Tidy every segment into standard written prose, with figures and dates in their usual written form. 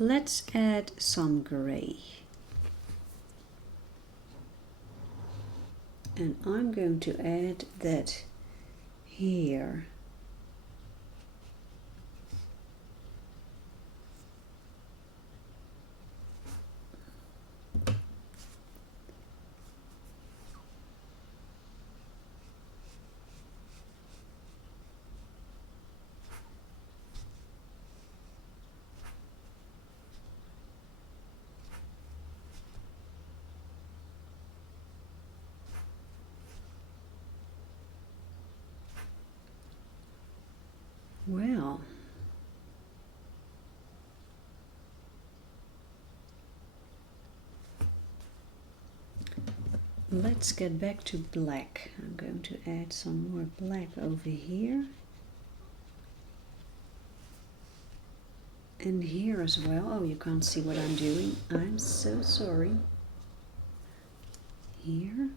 let's add some gray. And I'm going to add that here. Well, let's get back to black. I'm going to add some more black over here. And here as well. Oh, you can't see what I'm doing. I'm so sorry. Here.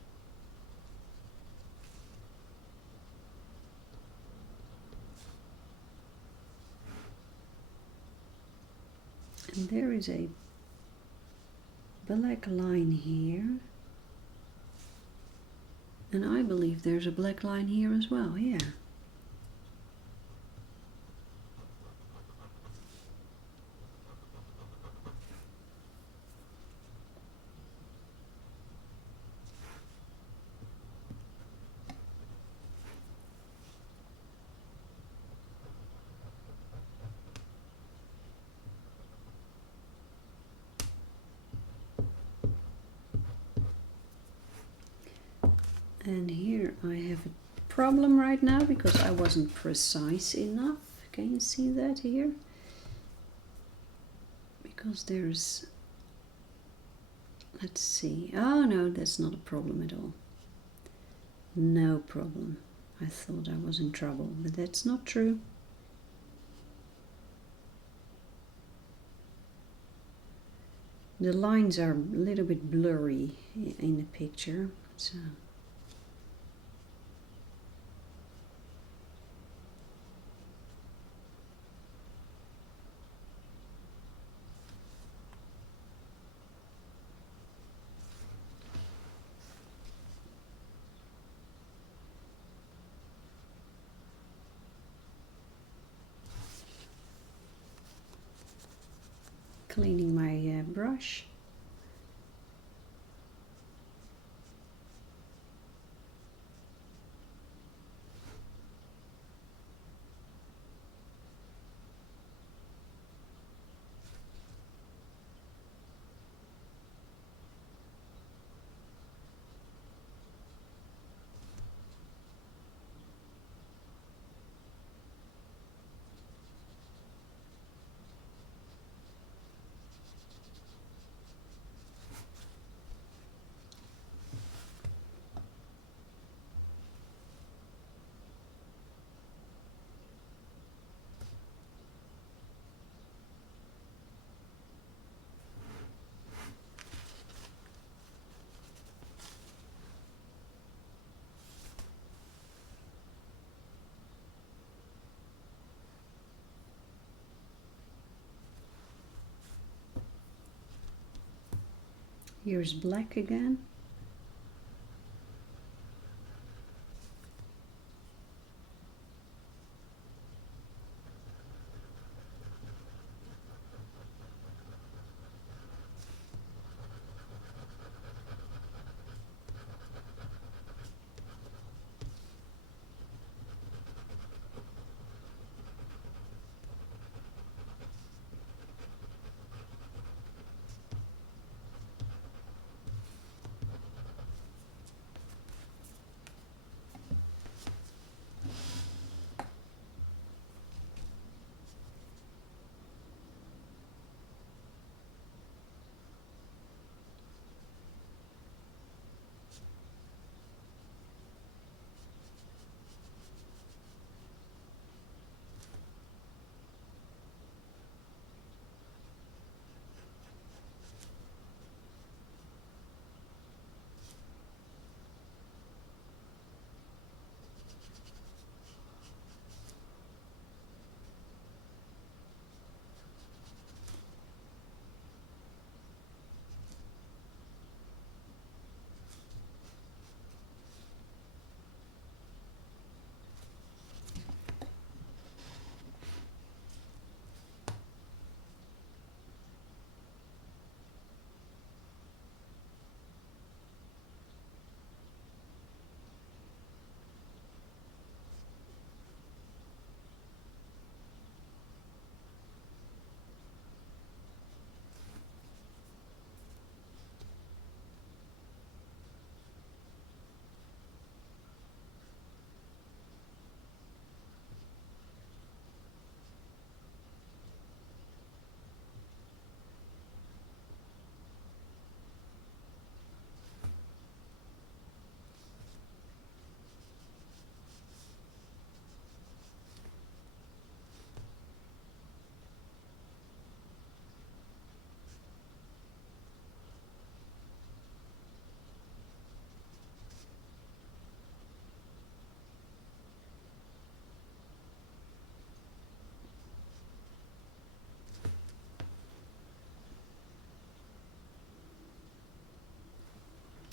And there is a black line here. And I believe there's a black line here as well, yeah. And here I have a problem right now because I wasn't precise enough. Can you see that here? Because there's, let's see. Oh no, that's not a problem at all. No problem. I thought I was in trouble, but that's not true. The lines are a little bit blurry in the picture, so. Cleaning my brush. Here's black again.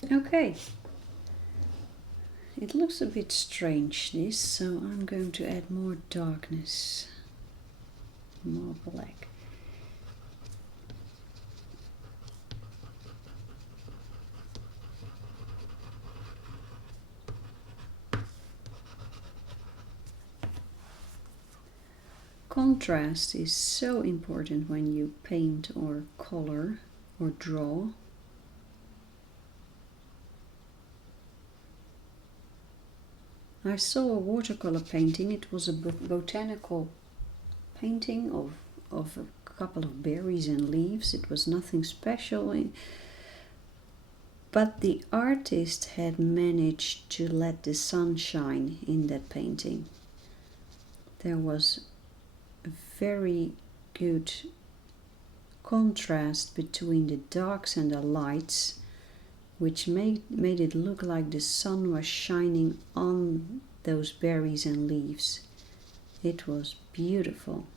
Okay. It looks a bit strange, this, so I'm going to add more darkness, more black. Contrast is so important when you paint or color or draw. I saw a watercolor painting. It was a botanical painting of a couple of berries and leaves. It was nothing special, but the artist had managed to let the sun shine in that painting. There was a very good contrast between the darks and the lights, which made it look like the sun was shining on those berries and leaves. It was beautiful.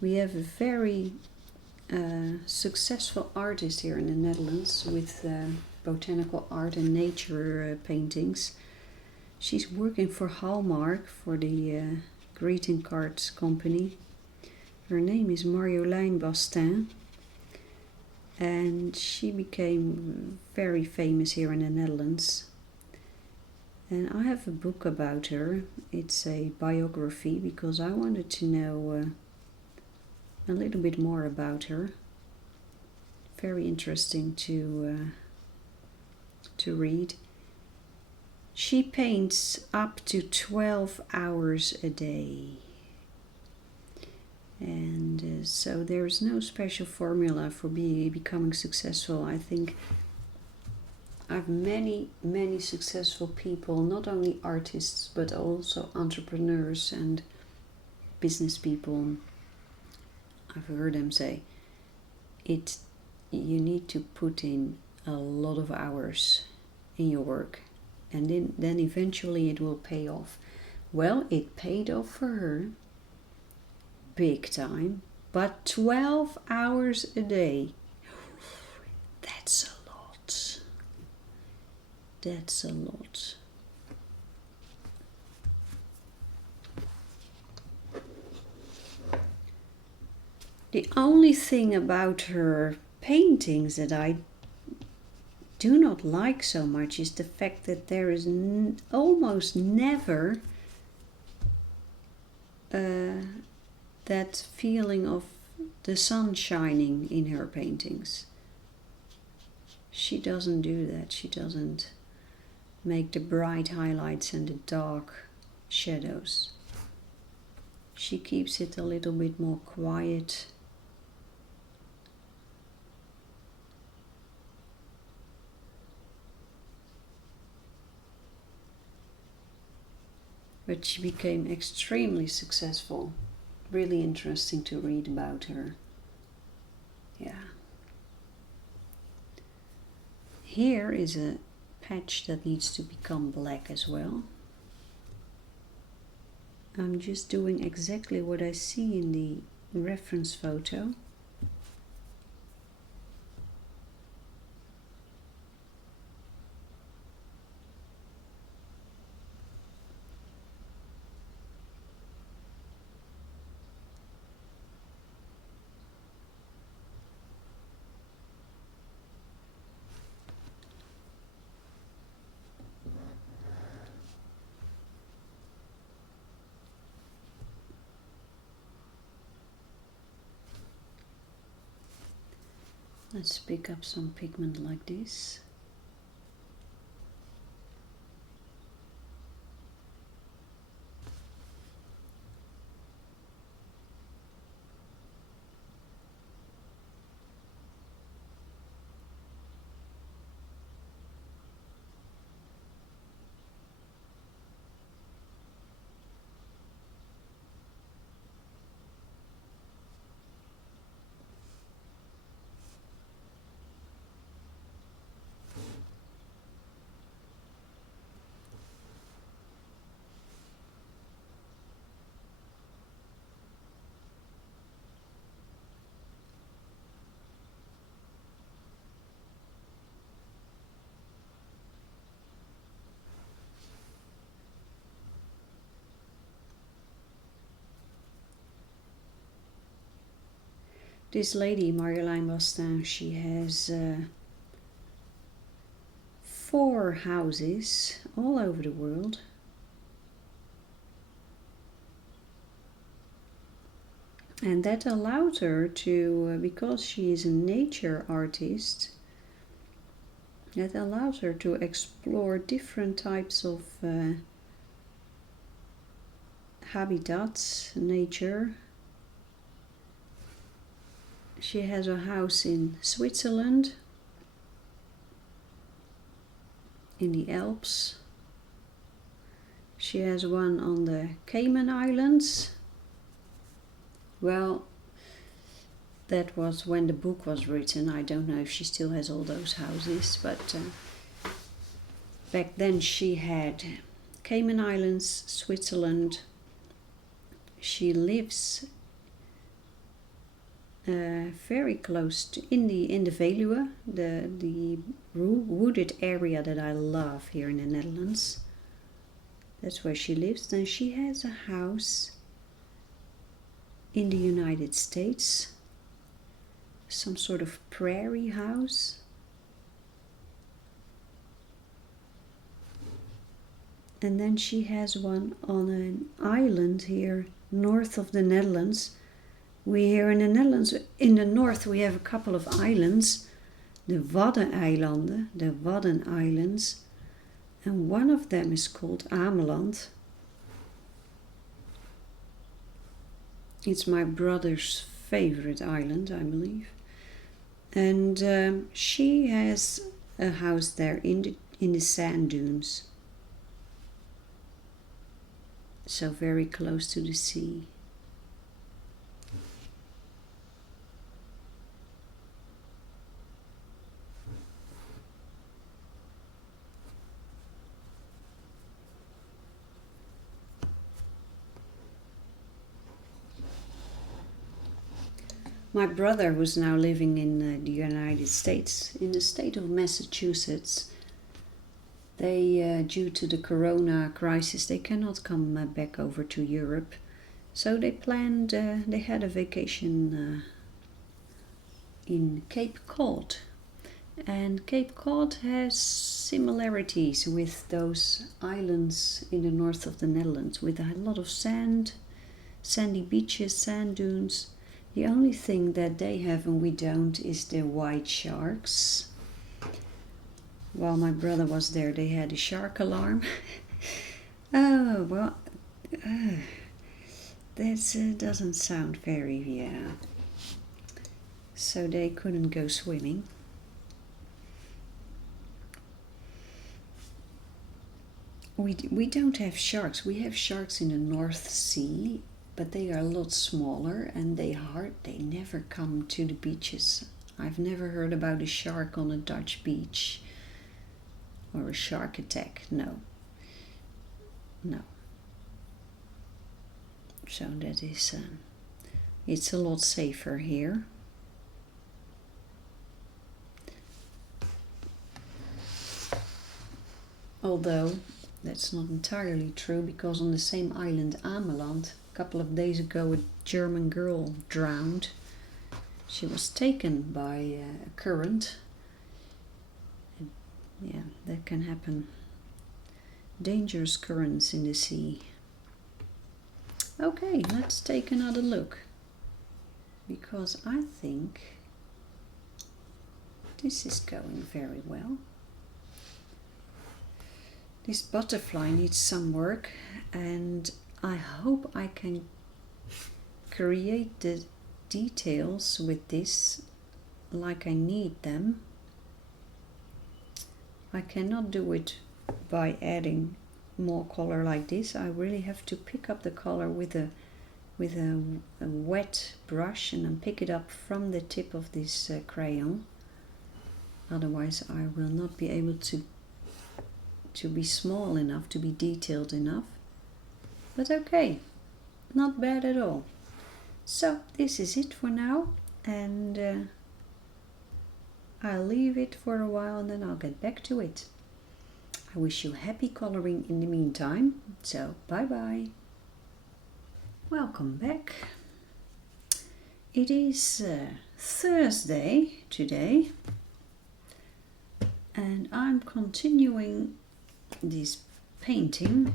We have a very successful artist here in the Netherlands with botanical art and nature paintings. She's working for Hallmark, for the greeting cards company. Her name is Marjolein Bastin, and she became very famous here in the Netherlands. And I have a book about her. It's a biography because I wanted to know a little bit more about her. Very interesting to read. She paints up to 12 hours a day. And so there's no special formula for becoming successful. I think I've many successful people, not only artists but also entrepreneurs and business people. I've heard them say you need to put in a lot of hours in your work, and then eventually it will pay off. Well, it paid off for her big time, but 12 hours a day, that's a lot. That's a lot. The only thing about her paintings that I do not like so much is the fact that there is almost never that feeling of the sun shining in her paintings. She doesn't do that. She doesn't make the bright highlights and the dark shadows. She keeps it a little bit more quiet. But she became extremely successful. Really interesting to read about her. Yeah. Here is a patch that needs to become black as well. I'm just doing exactly what I see in the reference photo. Let's pick up some pigment like this. This lady, Marjolein Bastin, she has 4 houses all over the world. And that allowed her to, because she is a nature artist, that allows her to explore different types of habitats, nature. She has a house in Switzerland, in the Alps. She has one on the Cayman Islands. Well, that was when the book was written. I don't know if she still has all those houses, but back then she had Cayman Islands, Switzerland. She lives very close to in the Veluwe, the wooded area that I love here in the Netherlands. That's where she lives. Then she has a house in the United States, some sort of prairie house. And then she has one on an island here north of the Netherlands. We here in the Netherlands, in the north, we have a couple of islands, the Waddeneilanden, the Wadden Islands, and one of them is called Ameland. It's my brother's favorite island, I believe. And she has a house there in the sand dunes. So very close to the sea. My brother, who's now living in the United States, in the state of Massachusetts, they, due to the corona crisis, they cannot come back over to Europe. So they planned, they had a vacation in Cape Cod. And Cape Cod has similarities with those islands in the north of the Netherlands, with a lot of sand, sandy beaches, sand dunes. The only thing that they have and we don't is the white sharks. While my brother was there, they had a shark alarm. Oh, well, that doesn't sound very, yeah. So they couldn't go swimming. We don't have sharks. We have sharks in the North Sea, but they are a lot smaller and they never come to the beaches. I've never heard about a shark on a Dutch beach or a shark attack. No. So that is, it's a lot safer here. Although that's not entirely true, because on the same island, Ameland, a couple of days ago a German girl drowned. She was taken by a current. And yeah, that can happen. Dangerous currents in the sea. Okay, let's take another look, because I think this is going very well. This butterfly needs some work, and I hope I can create the details with this like I need them. I cannot do it by adding more color like this. I really have to pick up the color with a wet brush and then pick it up from the tip of this crayon. Otherwise I will not be able to be small enough, to be detailed enough. But okay, not bad at all. So this is it for now, and I'll leave it for a while and then I'll get back to it. I wish you happy coloring in the meantime. So bye bye. Welcome back. It is Thursday today, and I'm continuing this painting,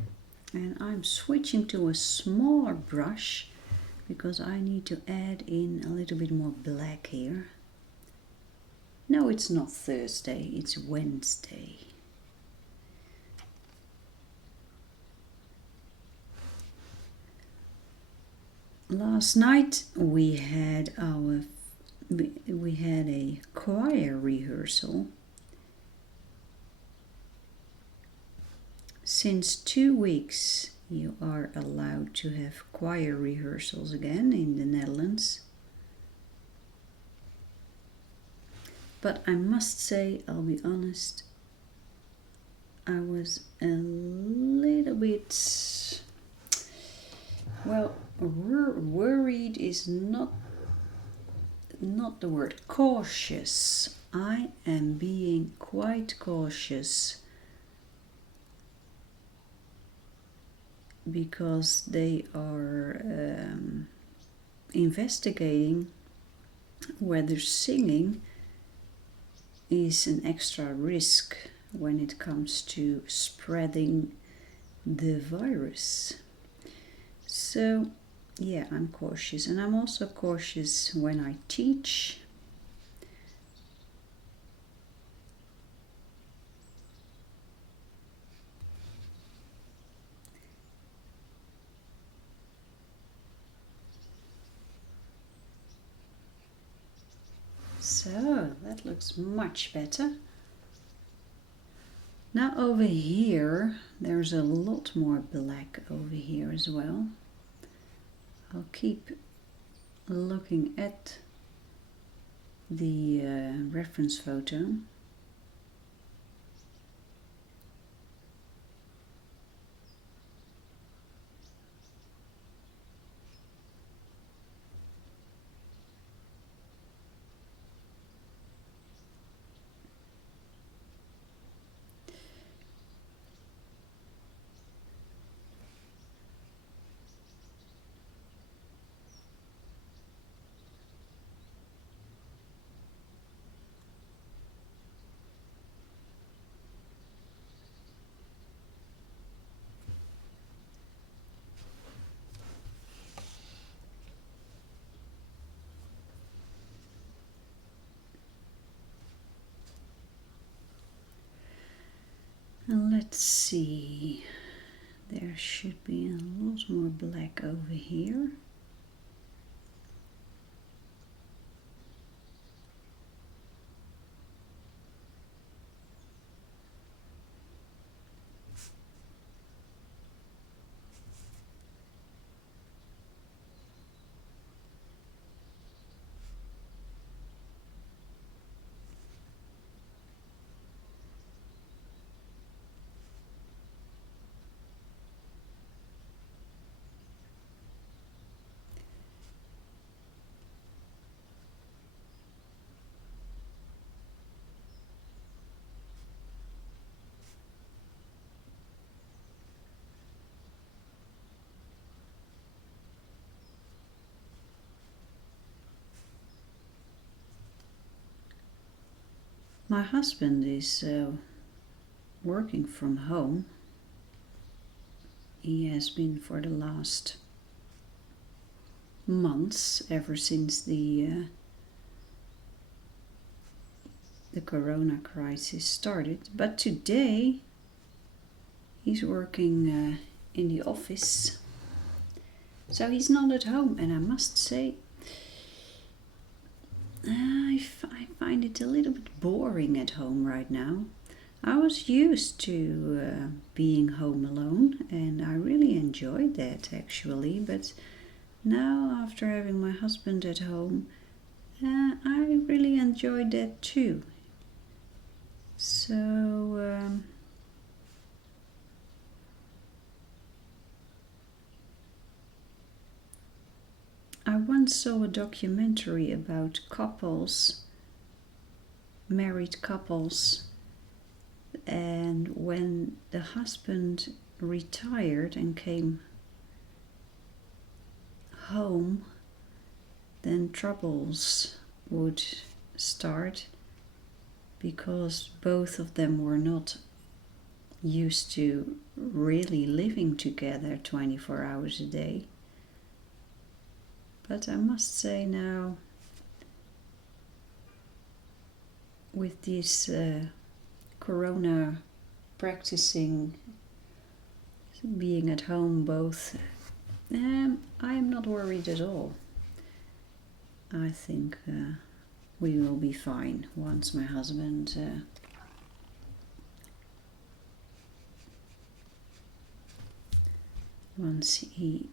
and I'm switching to a smaller brush because I need to add in a little bit more black here. No, it's not Thursday, it's Wednesday. Last night we had a choir rehearsal. Since 2 weeks you are allowed to have choir rehearsals again in the Netherlands. But I must say, I'll be honest, I was a little bit, well, worried is not the word. Cautious. I am being quite cautious because they are investigating whether singing is an extra risk when it comes to spreading the virus. So yeah, I'm cautious, and I'm also cautious when I teach. So that looks much better. Now over here, there's a lot more black over here as well. I'll keep looking at the reference photo. Let's see, there should be a lot more black over here. My husband is working from home. He has been for the last months, ever since the corona crisis started. But today he's working in the office, so he's not at home, and I must say I find it a little bit boring at home right now. I was used to being home alone, and I really enjoyed that actually, but now after having my husband at home, I really enjoyed that too. So I once saw a documentary about couples, married couples, and when the husband retired and came home, then troubles would start, because both of them were not used to really living together 24 hours a day. But I must say now, with this corona practicing, being at home both, I am not worried at all. I think we will be fine once my husband once he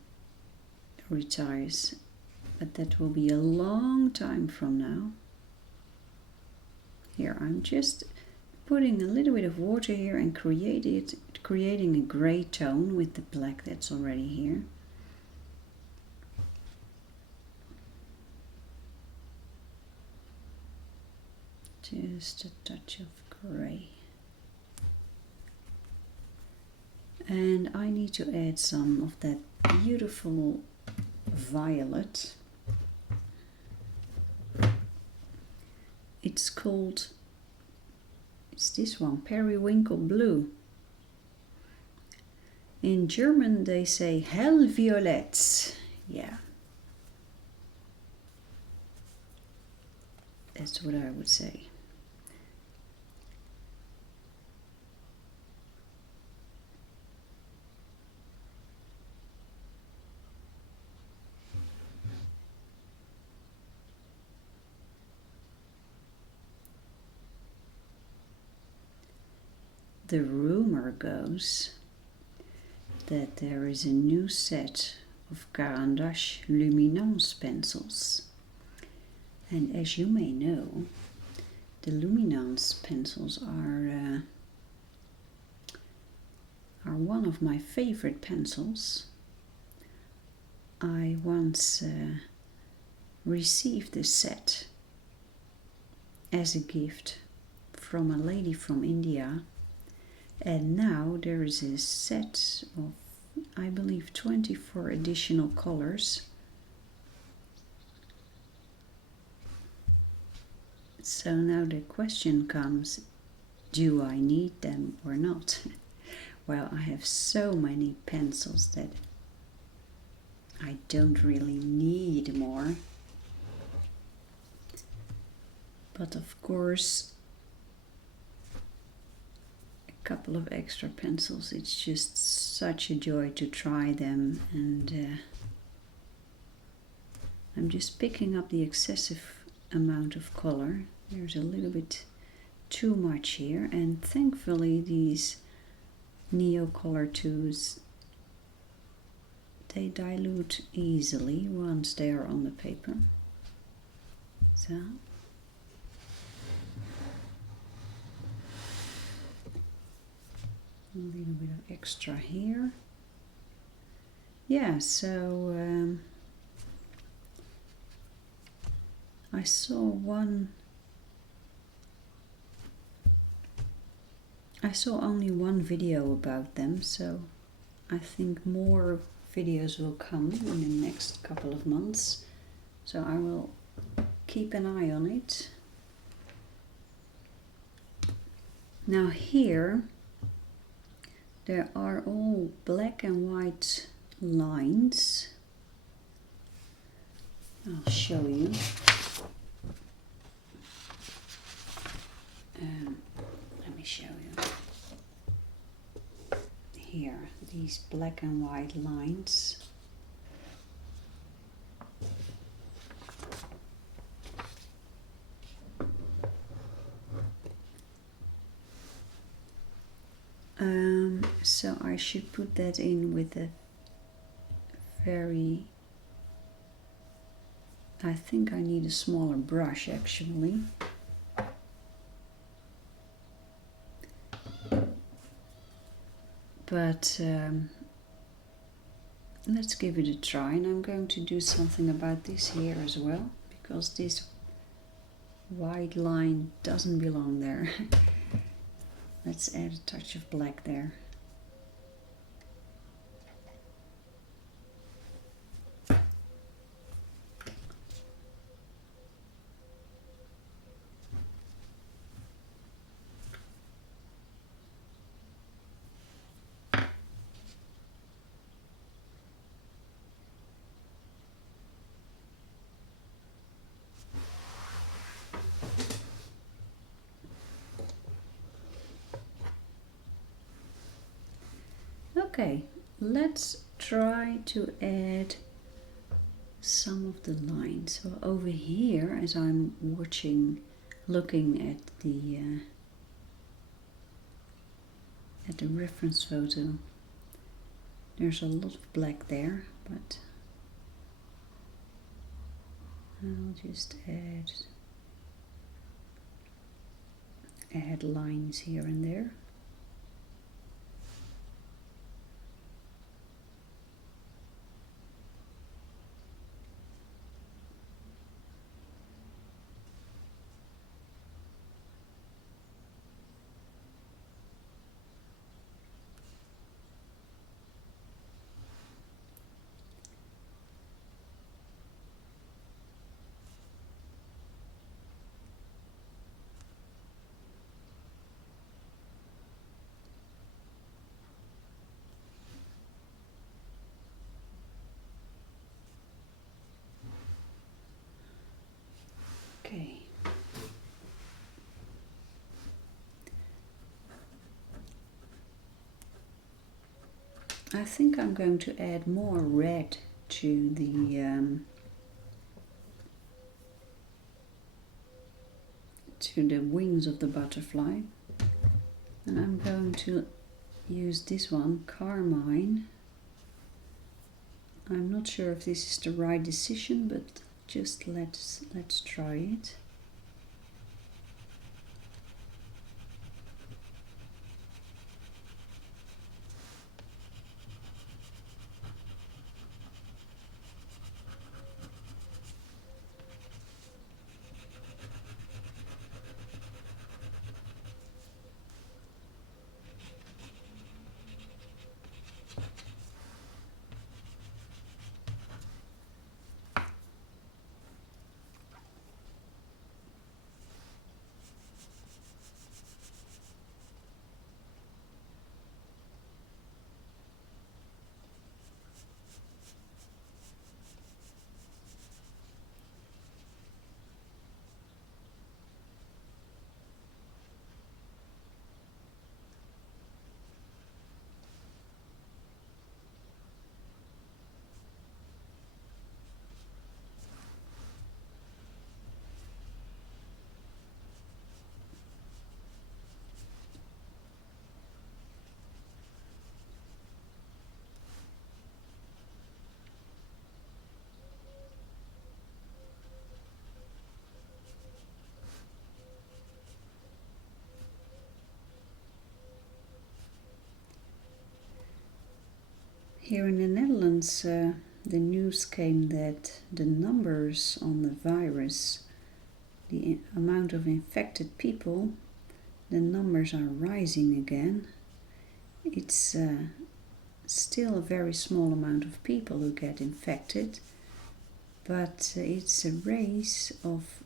retires, but that will be a long time from now. Here I'm just putting a little bit of water here and creating a grey tone with the black that's already here. Just a touch of grey. And I need to add some of that beautiful violet. It's called, it's this one, Periwinkle Blue. In German they say Hellviolett. Yeah. That's what I would say. The rumor goes that there is a new set of Caran luminance pencils. And as you may know, the luminance pencils are one of my favorite pencils. I once received a set as a gift from a lady from India. And now there is a set of, I believe, 24 additional colors. So now the question comes, do I need them or not? Well, I have so many pencils that I don't really need more. But of course, couple of extra pencils, it's just such a joy to try them, and I'm just picking up the excessive amount of color. There's a little bit too much here, and thankfully these Neocolor IIs, they dilute easily once they are on the paper. So a little bit of extra here. Yeah, so I saw only one video about them, so I think more videos will come in the next couple of months. So I will keep an eye on it. Now here there are all black and white lines. I'll show you. Let me show you. Here, these black and white lines. So I should put that in with a very, I think I need a smaller brush actually. But let's give it a try, and I'm going to do something about this here as well, because this white line doesn't belong there. Let's add a touch of black there. Okay, let's try to add some of the lines. So over here, as I'm looking at the reference photo, there's a lot of black there, but I'll just add lines here and there. Okay. I think I'm going to add more red to the wings of the butterfly, and I'm going to use this one, Carmine. I'm not sure if this is the right decision, but just let's try it. Here in the Netherlands, the news came that the numbers on the virus, the amount of infected people, the numbers are rising again. It's still a very small amount of people who get infected, but it's a race of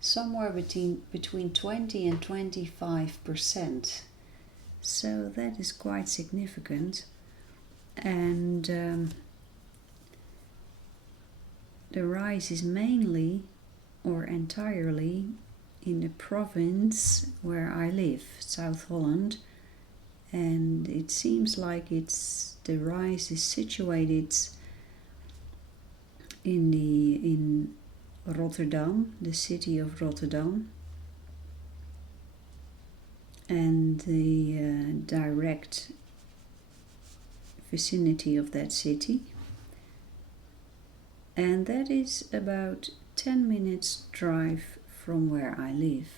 somewhere between 20 and 25%. So that is quite significant. And the rise is mainly or entirely in the province where I live, South Holland, and it seems like the rise is situated in Rotterdam, the city of Rotterdam, and the direct vicinity of that city, and that is about 10 minutes drive from where I live.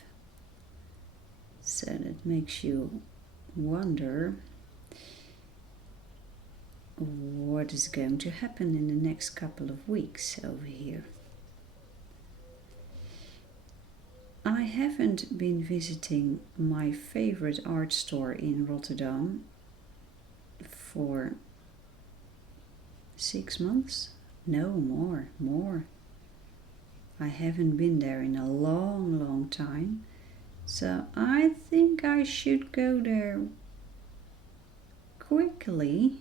So that makes you wonder what is going to happen in the next couple of weeks over here. I haven't been visiting my favorite art store in Rotterdam for 6 months? No, more. I haven't been there in a long time. So I think I should go there quickly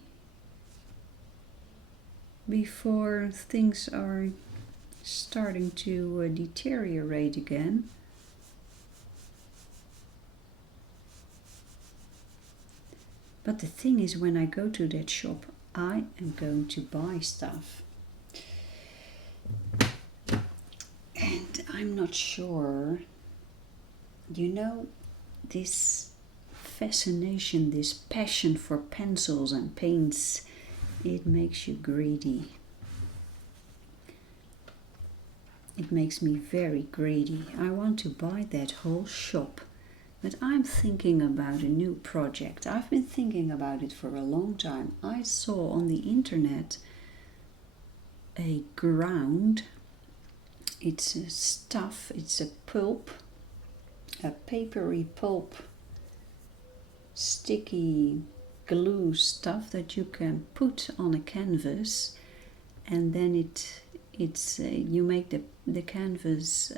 before things are starting to deteriorate again. But the thing is, when I go to that shop, I am going to buy stuff. And I'm not sure, you know, this fascination, this passion for pencils and paints, it makes you greedy. It makes me very greedy. I want to buy that whole shop. But I'm thinking about a new project. I've been thinking about it for a long time. I saw on the internet a ground. It's a stuff, it's a pulp, a papery pulp, sticky glue stuff that you can put on a canvas, and then you make the canvas.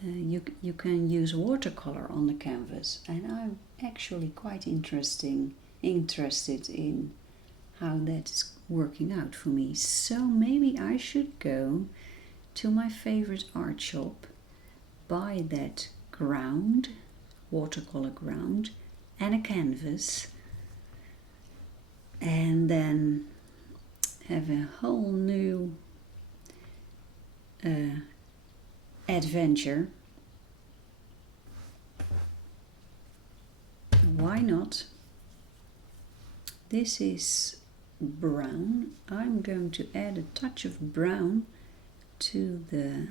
You can use watercolor on the canvas, and I'm actually quite interested in how that's working out for me. So maybe I should go to my favorite art shop, buy that ground, watercolor ground, and a canvas, and then have a whole new adventure. Why not? This is brown. I'm going to add a touch of brown to the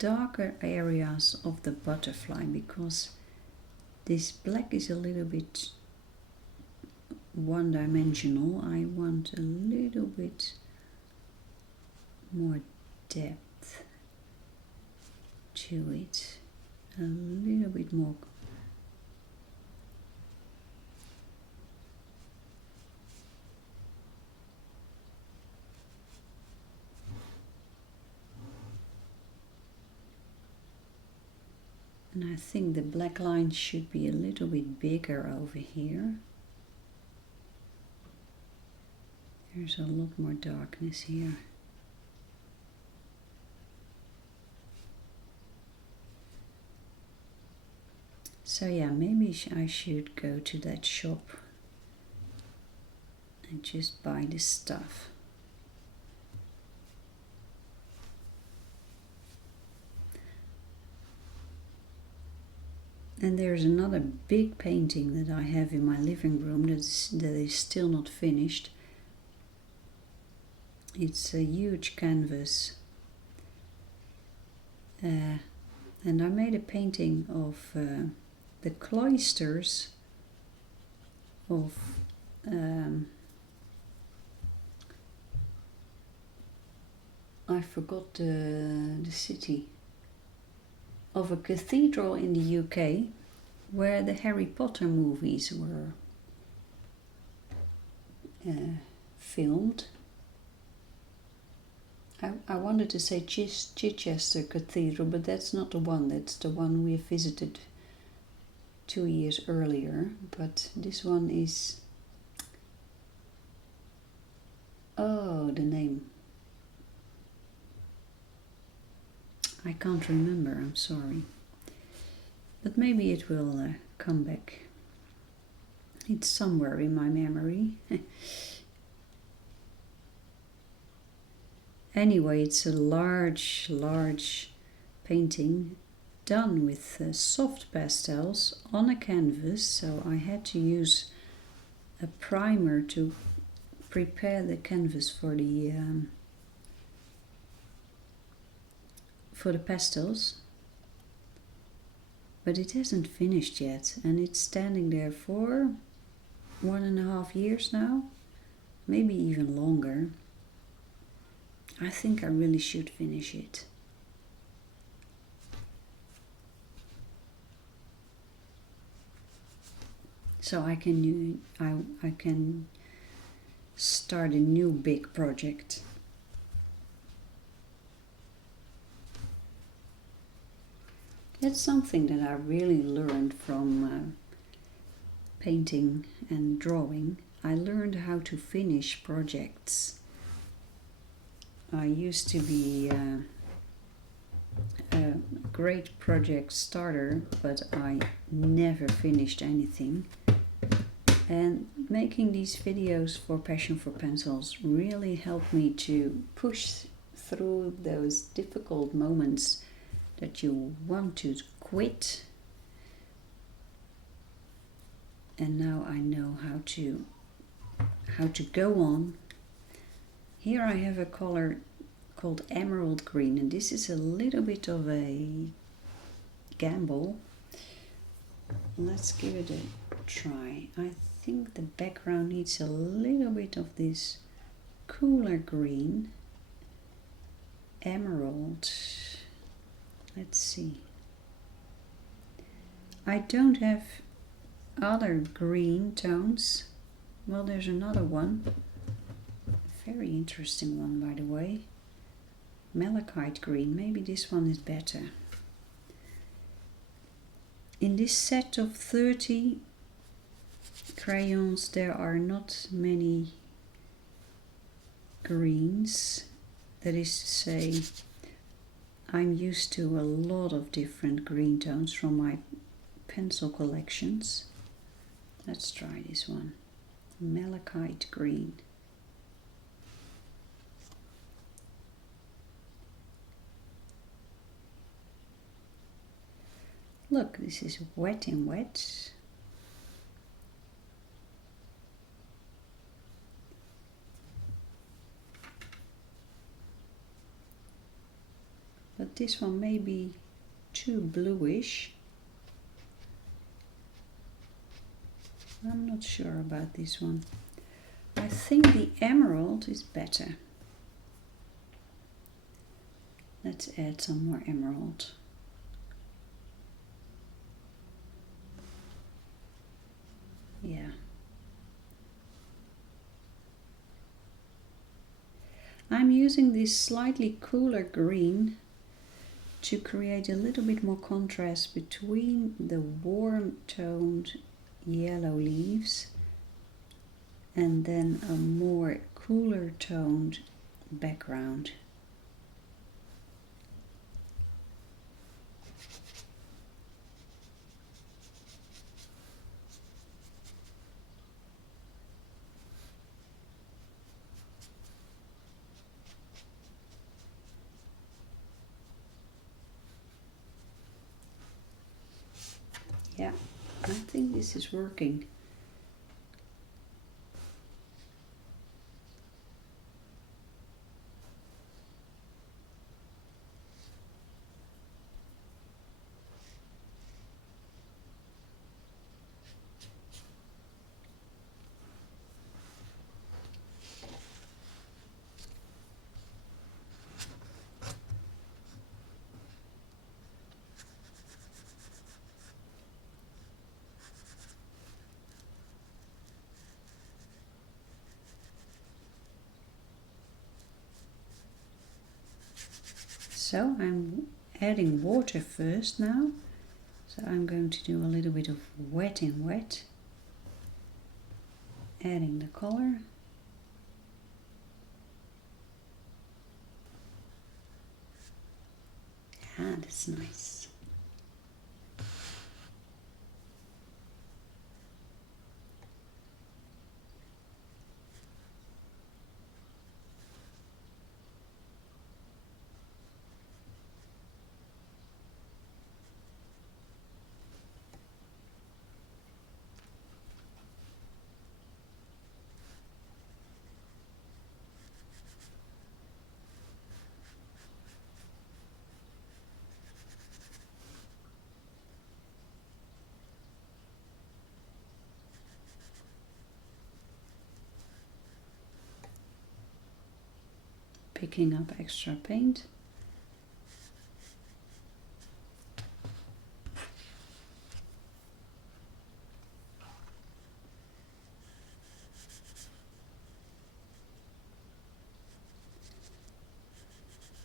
darker areas of the butterfly, because this black is a little bit one-dimensional. I want a little bit more depth to it, a little bit more. And I think the black line should be a little bit bigger over here. There's a lot more darkness here. So yeah, maybe I should go to that shop and just buy this stuff. And there's another big painting that I have in my living room that is still not finished. It's a huge canvas. And I made a painting of the cloisters of I forgot the city, of a cathedral in the UK where the Harry Potter movies were filmed. I wanted to say Chichester Cathedral, but that's not the one. That's the one we visited 2 years earlier. But this one is... oh, the name. I can't remember, I'm sorry. But maybe it will come back. It's somewhere in my memory. Anyway, it's a large painting done with soft pastels on a canvas, so I had to use a primer to prepare the canvas for the pastels. But it hasn't finished yet, and it's standing there for 1.5 years now, maybe even longer. I think I really should finish it. So I can start a new big project. That's something that I really learned from painting and drawing. I learned how to finish projects. I used to be great project starter, but I never finished anything. And making these videos for Passion for Pencils really helped me to push through those difficult moments that you want to quit. And now I know how to go on. Here I have a color called emerald green, and this is a little bit of a gamble. Let's give it a try. I think the background needs a little bit of this cooler green. Emerald. Let's see. I don't have other green tones. Well, there's another one. A very interesting one, by the way. Malachite green. Maybe this one is better. In this set of 30 crayons, there are not many greens. That is to say, I'm used to a lot of different green tones from my pencil collections. Let's try this one. Malachite green. Look, this is wet in wet. But this one may be too bluish. I'm not sure about this one. I think the emerald is better. Let's add some more emerald. Yeah. I'm using this slightly cooler green to create a little bit more contrast between the warm toned yellow leaves and then a more cooler toned background. Yeah, I think this is working. So I'm adding water first now. So I'm going to do a little bit of wet in wet. Adding the color. Ah, that's nice. Picking up extra paint.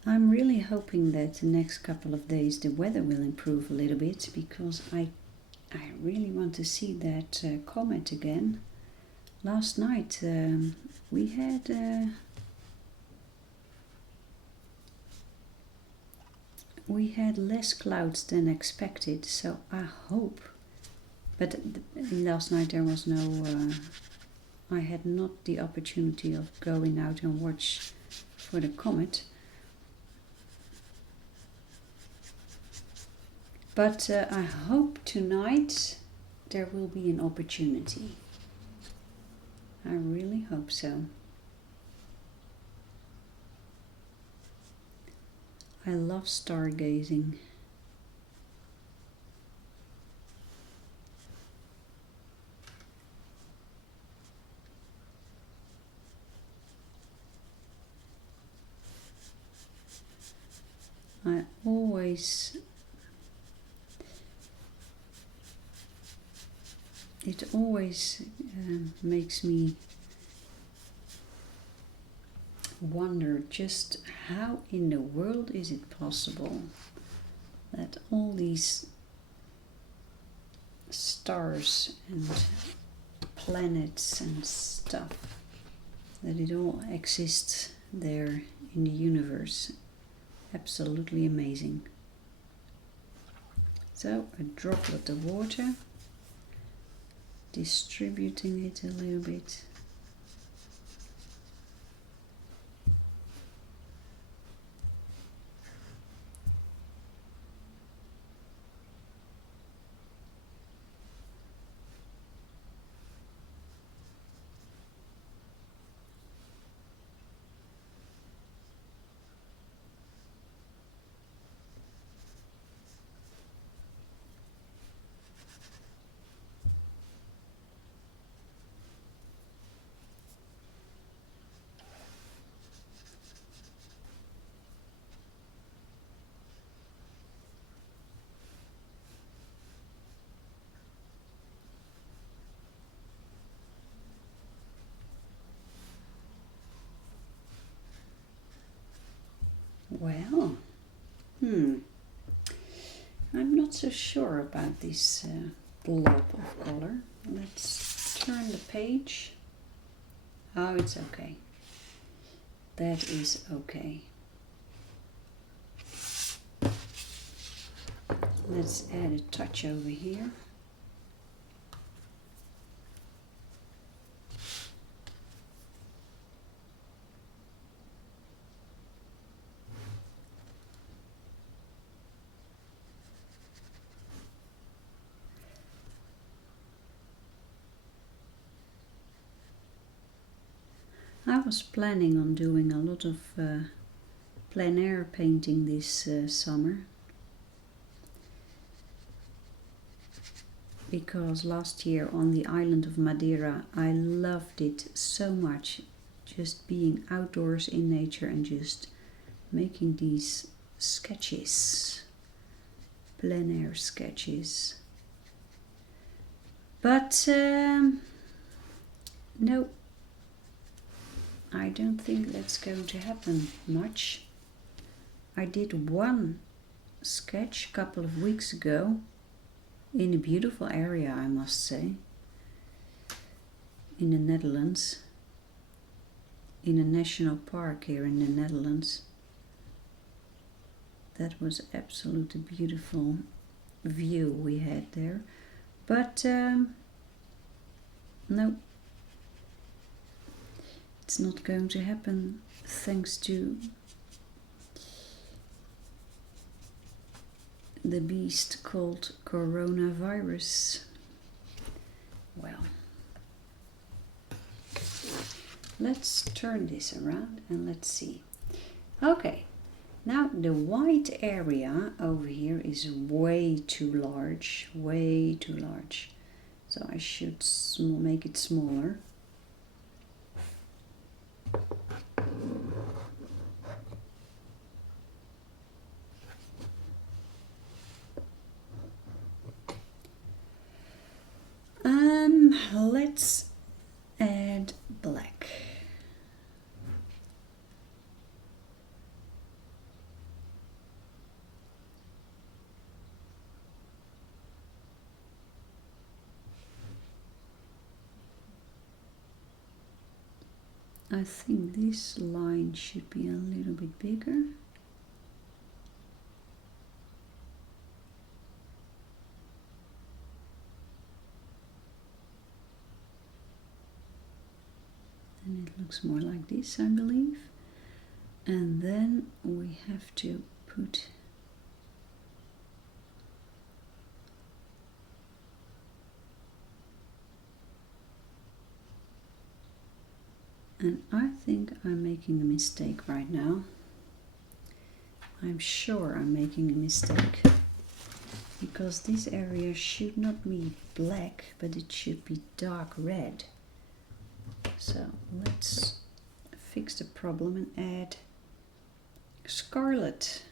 I'm really hoping that the next couple of days the weather will improve a little bit, because I really want to see that comet again. Last night we had we had less clouds than expected, so I hope. But last night there was no, I had not the opportunity of going out and watch for the comet. But I hope tonight there will be an opportunity. I really hope so. I love stargazing. I always, it always makes me wonder just how in the world is it possible that all these stars and planets and stuff, that it all exists there in the universe. Absolutely amazing. So a droplet of water, distributing it a little bit. Well, I'm not so sure about this blob of color. Let's turn the page. Oh, it's okay. That is okay. Let's add a touch over here. I was planning on doing a lot of plein air painting this summer, because last year on the island of Madeira I loved it so much, just being outdoors in nature and just making these sketches, plein air sketches. But no, I don't think that's going to happen much. I did one sketch a couple of weeks ago in a beautiful area, I must say, in the Netherlands, in a national park here in the Netherlands. That was absolutely beautiful view we had there. But no, it's not going to happen thanks to the beast called coronavirus. Well, let's turn this around and let's see. Okay, now the white area over here is way too large, way too large. So I should make it smaller. Let's add black. I think this line should be a little bit bigger. looks more like this, I believe. And then we have to put and I think I'm making a mistake right now. I'm sure I'm making a mistake, because this area should not be black, but it should be dark red. So let's fix the problem and add scarlet.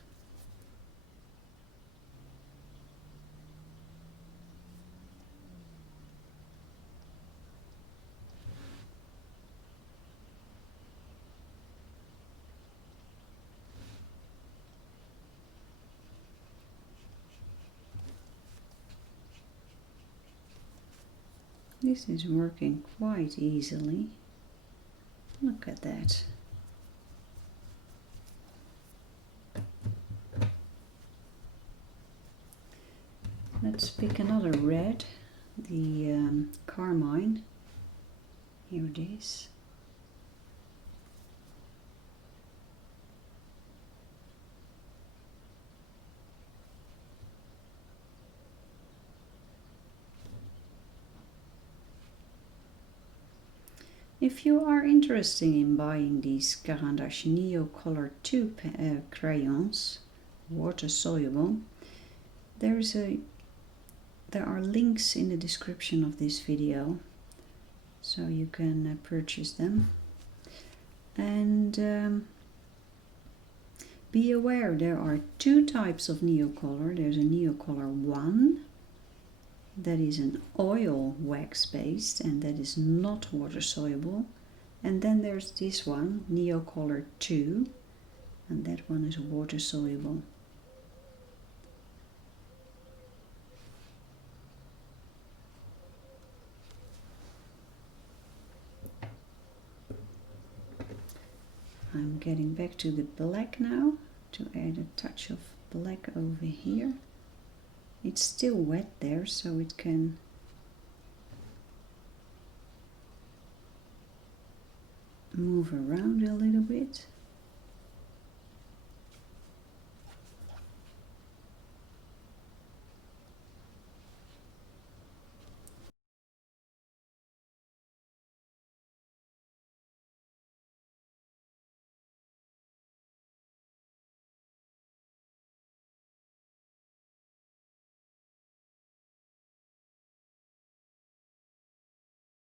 This is working quite easily. Look at that. Let's pick another red, the carmine. Here it is. If you are interested in buying these Caran Neocolor II crayons, water soluble, there are links in the description of this video, so you can purchase them. And be aware, there are two types of Neocolor. There's a Neocolor I, that is an oil wax based, and that is not water soluble. And then there's this one, Neocolor II, and that one is water soluble. I'm getting back to the black now to add a touch of black over here. It's still wet there, so it can move around a little bit.